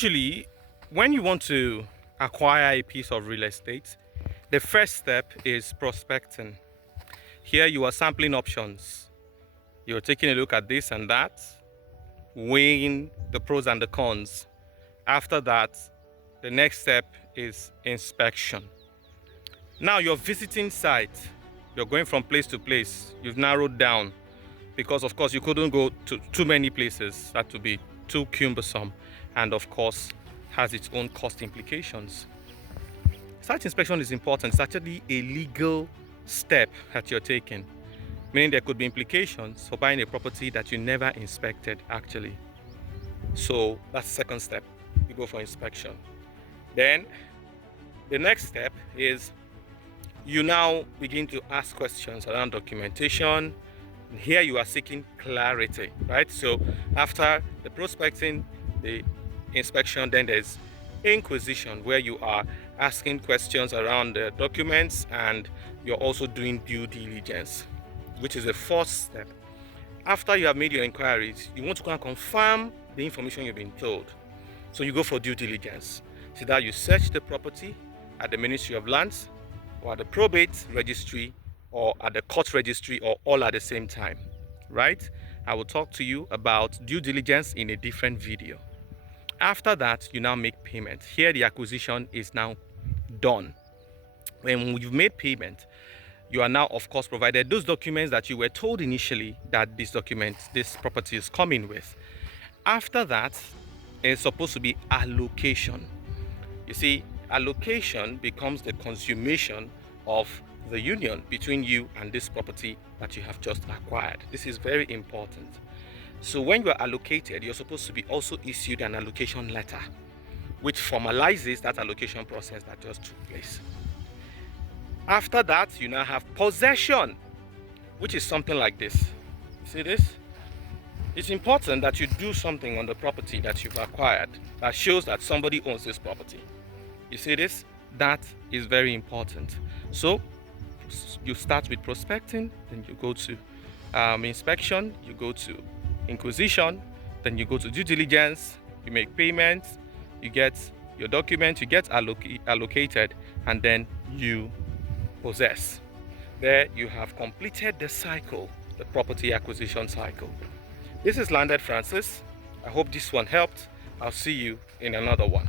Usually, when you want to acquire a piece of real estate, the first step is prospecting. Here you are sampling options. You're taking a look at this and that, weighing the pros and the cons. After that, the next step is inspection. Now you're visiting site. You're going from place to place. You've narrowed down because of course you couldn't go to too many places. That would be too cumbersome, and of course has its own cost implications. Site inspection is important. It's actually a legal step that you're taking, meaning there could be implications for buying a property that you never inspected actually. So that's the second step. You go for inspection. Then the next step is you now begin to ask questions around documentation. Here you are seeking clarity, right? So after the prospecting, the inspection, then there's inquisition, where you are asking questions around the documents and you're also doing due diligence, which is the fourth step. After you have made your inquiries, you want to go and confirm the information you've been told. So you go for due diligence. So that you search the property at the Ministry of Lands, or at the probate registry, or at the court registry, or all at the same time, right? I will talk to you about due diligence in a different video. After that, you now make payment. Here the acquisition is now done. When you've made payment, you are now of course provided those documents that you were told initially that this property is coming with. After that, it's supposed to be allocation. You see, allocation becomes the consummation of the union between you and this property that you have just acquired. This is very important. So when you are allocated, you're supposed to be also issued an allocation letter, which formalizes that allocation process that just took place. After that, you now have possession, which is something like this. See this? It's important that you do something on the property that you've acquired that shows that somebody owns this property. You see this? That is very important. So you start with prospecting, then you go to inspection, you go to inquisition, then you go to due diligence, you make payments, you get your document, you get allocated, and then you possess. There you have completed the cycle, the property acquisition cycle. This is Landed Francis. I hope this one helped. I'll see you in another one.